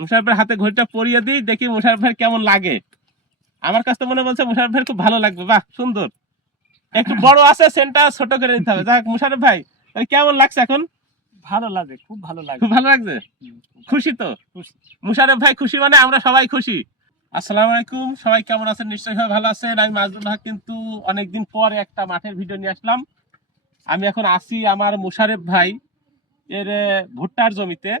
মুশারফ ভাইয়ের হাতে ঘড়িটা পরিয়ে দিই, দেখি মুশারফ ভাই কেমন লাগে। আমার কাছে তো মনে বলছে মুশারফ ভাই খুব ভালো লাগবে। বাহ, সুন্দর। একটু বড় আছে, সেন্টটা ছোট করে নিতে হবে। যাক মুশারফ ভাই, কেমন লাগছে এখন? ভালো লাগে, খুব ভালো লাগে। খুব ভালো লাগছে? খুশি তো? মুশারফ ভাই খুশি মানে আমরা সবাই খুশি। আসসালামু আলাইকুম, সবাই কেমন আছেন? নিশ্চয়ই সবাই ভালো আছেন। আমি মাজদুল হক কিন্তু অনেকদিন পরে একটা মাঠের ভিডিও নিয়ে আসলাম। আমি এখন আসি আমার মুশারফ ভাই এর ভুট্টার জমিতে।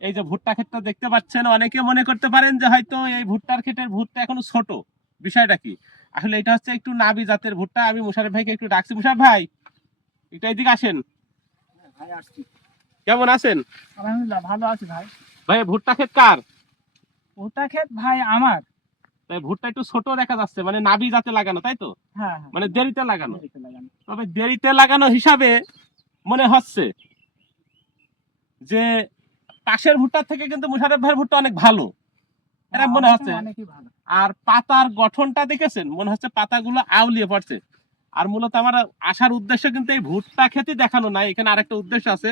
এই যে ভুট্টা ক্ষেতটা দেখতে পাচ্ছেন, অনেকে মনে করতে পারেন যে হয়তো এই ভুট্টার ক্ষেতের ভুট্টা এখনো ছোট। বিষয়টা কি? আসলে এটা হচ্ছে একটু নাবি জাতের ভুট্টা। আমি মুশারফ ভাইকে একটু ডাকছি। মুশারফ ভাই, একটু এদিকে আসেন। কেমন আছেন? আলহামদুলিল্লাহ ভালো আছি ভাই। ভাই ভুট্টা ক্ষেত কার? ভুট্টা ক্ষেত ভাই আমার। তাই ভুট্টা একটু ছোট দেখা যাচ্ছে, মানে নাবি জাতে লাগানো, তাই তো? হ্যাঁ, মানে দেরিতে লাগানো। দেরিতে লাগানো। তবে দেরিতে লাগানো হিসাবে মনে হচ্ছে যে পাশের ভুট্টার থেকে কিন্তু মুশারফ ভাইয়ের ভুট্টা অনেক ভালো, এটা মনে হচ্ছে। অনেকই ভালো। আর পাতার গঠনটা দেখেছেন, মনে হচ্ছে পাতাগুলো আউলিয়ে পড়ছে। আর মূলত আমার আসার উদ্দেশ্য কিন্তু এই ভুট্টা খেতে দেখানো নাই, এখানে আরেকটা উদ্দেশ্য আছে।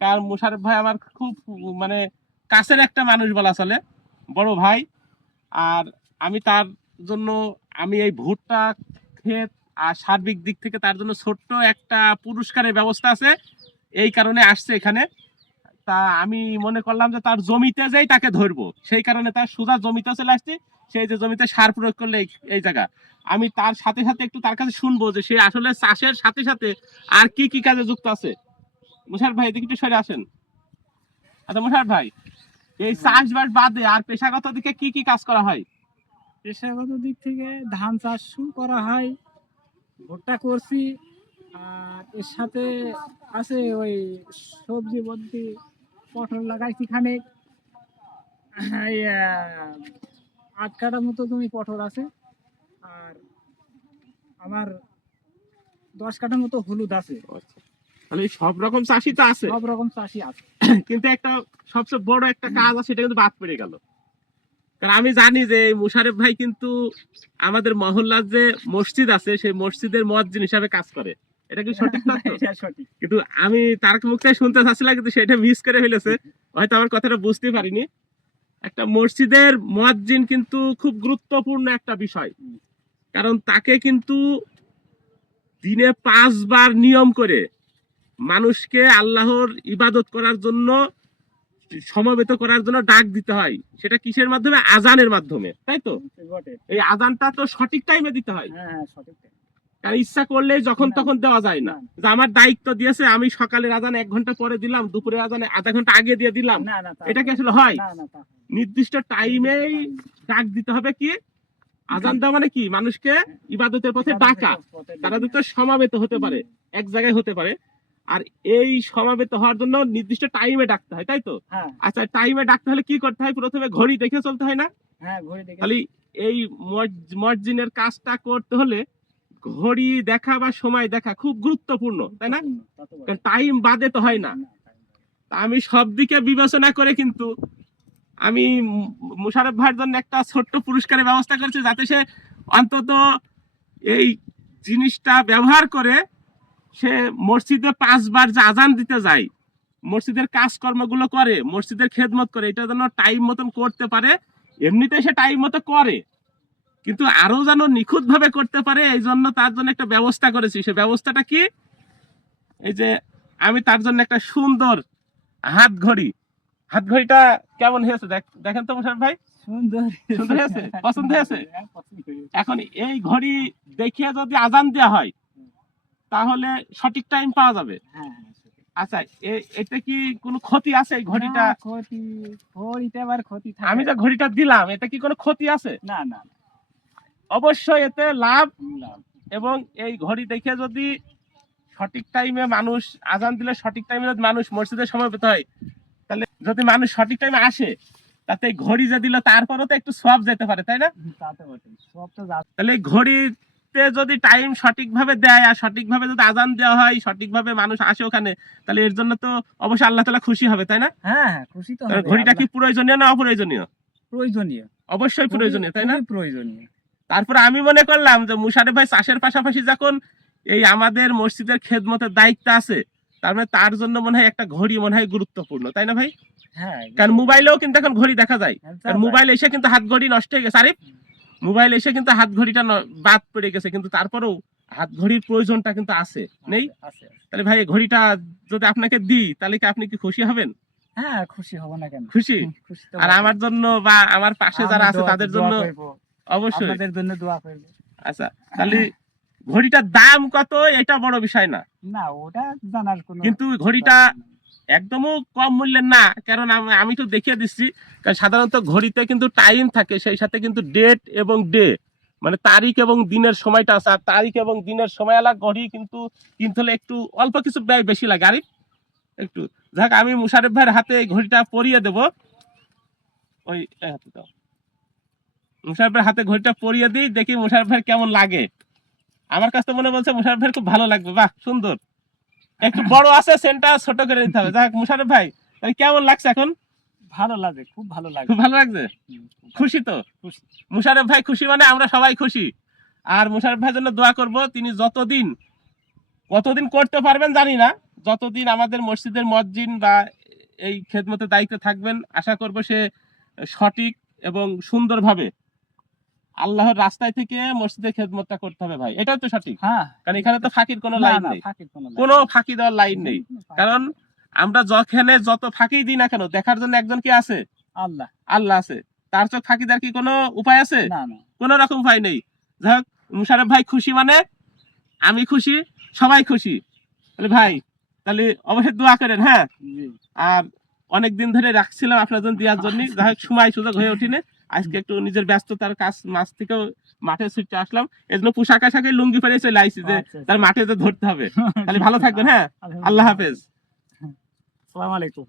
কারণ মুশারফ ভাই আমার খুব মানে কাছের একটা মানুষ বলা চলে, বড় ভাই। আর আমি তার জন্য আমি এই ভুট্টা ক্ষেত আর সার্বিক দিক থেকে তার জন্য ছোট্ট একটা পুরস্কারের ব্যবস্থা আছে, এই কারণে আসছে এখানে। তা আমি মনে করলাম যে তার জমিতে যাই তাকে ধরবো, সেই কারণে তার সোজা জমিতে চলে আসছি। সেই যে জমিতে সার প্রয়োগ করলে এই জায়গা, আমি তার সাথে সাথে একটু তার কাছে শুনবো যে সে আসলে চাষের সাথে সাথে আর কি কি কাজে যুক্ত আছে। মুশারফ ভাই এদিকে একটু সরে আসেন। আচ্ছা মুশারফ ভাই, এই চাষবাস বাদে আর পেশাগত দিকে কি কি কাজ করা হয়? পেশাগত দিক থেকে ধান চাষ শুরু করা হয়, ভুট্টা করছি, আর এর সাথে আছে ওই সবজি বলতে পটল লাগাইছি খানিক, এই 8 কাঠা মতো জমি পটল আছে, আর আমার 10 কাঠা মতো হলুদ আছে। তাহলে সব রকম চাষই তো আছে, সব রকম চাষই আছে। কিন্তু একটা সবচেয়ে বড় একটা কাজ আছে, সেটা কিন্তু বাদ পড়ে গেল। কারণ আমি জানি যে মুশারফ ভাই কিন্তু আমাদের মহল্লার যে মসজিদ আছে সেই মসজিদের মুয়াজ্জিন হিসাবে কাজ করে। এটা কি সঠিক তথ্য? এটা সঠিক। কিন্তু আমি তার মুখ থেকে শুনতে চাচ্ছিলাম, কিন্তু সেটা মিস করে ফেলেছে, হয়তো আমার কথাটা বুঝতে পারিনি। একটা মসজিদের মুয়াজ্জিন কিন্তু খুব গুরুত্বপূর্ণ একটা বিষয়, কারণ তাকে কিন্তু দিনে 5 বার নিয়ম করে মানুষকে আল্লাহর ইবাদত করার জন্য, সমবেত করার জন্য ডাক দিতে হয়। সেটা কিসের মাধ্যমে? আজানের মাধ্যমে, তাই তো? এই আজানটা তো সঠিক টাইমে দিতে হয়। হ্যাঁ, সঠিক। কারণ ইচ্ছা করলে যখন তখন দেওয়া যায় না। যে আমার দায়িত্ব দিয়েছে, আমি সকালের আজান 1 ঘন্টা পরে দিলাম, দুপুরের আজানে আধা ঘন্টা আগে দিয়ে দিলাম, এটা কি আসলে হয়? নির্দিষ্ট টাইমেই ডাক দিতে হবে। কি আজান দেওয়া মানে কি? মানুষকে ইবাদতের পথে ডাকা। তারা দুটো সমাবেত হতে পারে, এক জায়গায় হতে পারে। আর এই সমাবেত হওয়ার জন্য নির্দিষ্ট টাইমে ডাকতে হয়, তাই তো? আচ্ছা, টাইমে ডাকতে হলে কি করতে হয়? প্রথমে ঘড়ি দেখে চলতে হয় না? তাহলে এই মুয়াজ্জিনের কাজটা করতে হলে ঘড়ি দেখা বা সময় দেখা খুব গুরুত্বপূর্ণ, তাই না? কারণ টাইম বাদে তো হয় না। তা আমি সব দিকে বিবেচনা করে কিন্তু আমি মুশারফ ভাইয়ের জন্য একটা ছোট্ট পুরস্কারের ব্যবস্থা করেছি, যাতে সে অন্তত এই জিনিসটা ব্যবহার করে সে মসজিদে 5 বার যে আজান দিতে যায়, মসজিদের কাজকর্মগুলো করে, মসজিদের খেদমত করে, এটা যেন টাইম মতন করতে পারে। এমনিতে সে টাইম মতো করে, কিন্তু আরো যেন নিখুঁত ভাবে করতে পারে, এই জন্য তার জন্য একটা ব্যবস্থা করেছি। সে ব্যবস্থাটা কি? এই যে আমি তার জন্য একটা সুন্দর হাত ঘড়ি, হাত ঘড়িটা কেমন হয়েছে দেখেন তো মুশারফ ভাই। সুন্দর সুন্দর হয়েছে? পছন্দ হয়েছে? এখন এই ঘড়ি দেখিয়ে যদি আজান দেওয়া হয় তাহলে সঠিক টাইম পাওয়া যাবে। আচ্ছা, এটা কি কোনো ক্ষতি আছে এই ঘড়িটা? আমি যে ঘড়িটা দিলাম, এটা কি কোনো ক্ষতি আছে? না না, অবশ্যই এতে লাভ। এবং এই ঘড়ি দেখে যদি সঠিক টাইমে মানুষ আজান দিলে, সঠিক টাইমে যদি মানুষ মসজিদে সমবেত হয়, তাহলে যদি মানুষ সঠিক টাইমে আসে, তাতে ঘড়ি যে দিল তারপরও তো একটু সওয়াব যেতে পারে, তাই না? তাহলে ঘড়িতে যদি টাইম সঠিকভাবে দেয় আর সঠিকভাবে যদি আজান দেওয়া হয়, সঠিকভাবে মানুষ আসে ওখানে, তাহলে এর জন্য তো অবশ্যই আল্লাহ তাআলা খুশি হবে, তাই না? হ্যাঁ, খুশি তো হবে। ঘড়িটা কি প্রয়োজনীয় না অপ্রয়োজনীয়? প্রয়োজনীয়, অবশ্যই প্রয়োজনীয়, তাই না? প্রয়োজনীয়। তারপরে আমি মনে করলাম যে মুশারফ ভাই চাষের পাশাপাশি যখন এই আমাদের মসজিদের খেদমতের দায়িত্ব আছে, তার মানে তার জন্য মনে হয় একটা ঘড়ি মনে হয় গুরুত্বপূর্ণ, তাই না ভাই? হ্যাঁ কারণ মোবাইলেও কিন্তু এখন ঘড়ি দেখা যায়, কারণ মোবাইল এসে কিন্তু হাত ঘড়ি নষ্ট হয়ে গেছে। আরিফ, মোবাইল এসে কিন্তু হাত ঘড়িটা বাদ পড়ে গেছে, কিন্তু তারপরেও হাত ঘড়ির প্রয়োজনটা কিন্তু আছে, নেই? আছে। তাহলে ভাই এই ঘড়িটা যদি আপনাকে দিই তাহলে কি আপনি কি খুশি হবেন? হ্যাঁ খুশি হব না কেন, খুশি। খুশি তো আর বটেই। আমার জন্য বা আমার পাশে যারা আছে তাদের জন্য দোয়া করবো, অবশ্যই। আপনাদের জন্য দোয়া করব। আচ্ছা, তাহলে ঘড়িটার দাম কত এটা বড় বিষয় না, না ওটা জানার কোনো কিন্তু ঘড়িটা একদমও কম মূল্যের না। কারণ আমি তো দেখিয়ে দিচ্ছি, কারণ সাধারণত ঘড়িতে কিন্তু টাইম থাকে, সেই সাথে কিন্তু ডেট এবং ডে, মানে তারিখ এবং দিনের সময়টা আছে। আর তারিখ এবং দিনের সময় আলা ঘড়ি কিন্তু কিনতে হলে একটু অল্প কিছু ব্যয় বেশি লাগে। আরিফ একটু যাক, আমি মুশারফ ভাইয়ের হাতে এই ঘড়িটা পরিয়ে দেব। ওই এই হাতে দাও, মুশারফ ভাইয়ের হাতে ঘড়িটা পরিয়ে দিই, দেখি মুশারফ ভাই কেমন লাগে। আমার কাছে তো মনে বলছে মুশারফ ভাই খুব ভালো লাগবে। বাহ, সুন্দর। একটু বড় আছে, সেন্টা ছোট করে নিতে হবে। যাক মুশারফ ভাই, তাহলে কেমন লাগছে এখন? ভালো লাগে, খুব ভালো লাগে। খুব ভালো লাগছে, খুশি তো? খুশি। মুশারফ ভাই খুশি মানে আমরা সবাই খুশি। আর মুশারফ ভাইয়ের জন্য দোয়া করব, তিনি কতদিন করতে পারবেন জানি না, যতদিন আমাদের মসজিদের মুয়াজ্জিন বা এই খেদমতের দায়িত্বে থাকবেন, আশা করব সে সঠিক এবং সুন্দরভাবে আল্লাহর রাস্তায় থেকে মসজিদের খেদমতটা করতে হবে ভাই, এটাই তো সঠিক। হ্যাঁ, কারণ এখানে তো ফাঁকির কোনো না লাইন না নেই, ফাঁকির কোনো লাইন কোনো ফাঁকি দেওয়ার লাইন নেই। কারণ আমরা যেখানে যত ফাঁকি দিই না কেন, দেখার জন্য একজন কি আছে? আল্লাহ, আল্লাহ আছে। তার চোখ ফাঁকি দেওয়ার কি কোনো উপায় আছে? না না কোনো রকম উপায় নেই। যাই হোক, মুশারফ ভাই খুশি মানে আমি খুশি, সবাই খুশি। তাহলে ভাই, তাহলে অবশ্যই দোয়া করেন, হ্যাঁ। জি। আর অনেকদিন ধরে রাখছিলাম আপনার জন্য দেওয়ার জন্য, যাই হোক সময় সুযোগ হয়ে ওঠেনি। আজকে একটু নিজের ব্যস্ততার কাজ মাছ থেকেও মাঠে ছুটে আসলাম, এজন্য পোশাক আশাকে লুঙ্গি পরে চলে আইছি যে তার মাঠে যে ধরতে হবে। তাহলে ভালো থাকবেন, হ্যাঁ। আল্লাহ হাফেজ। আসসালামু আলাইকুম।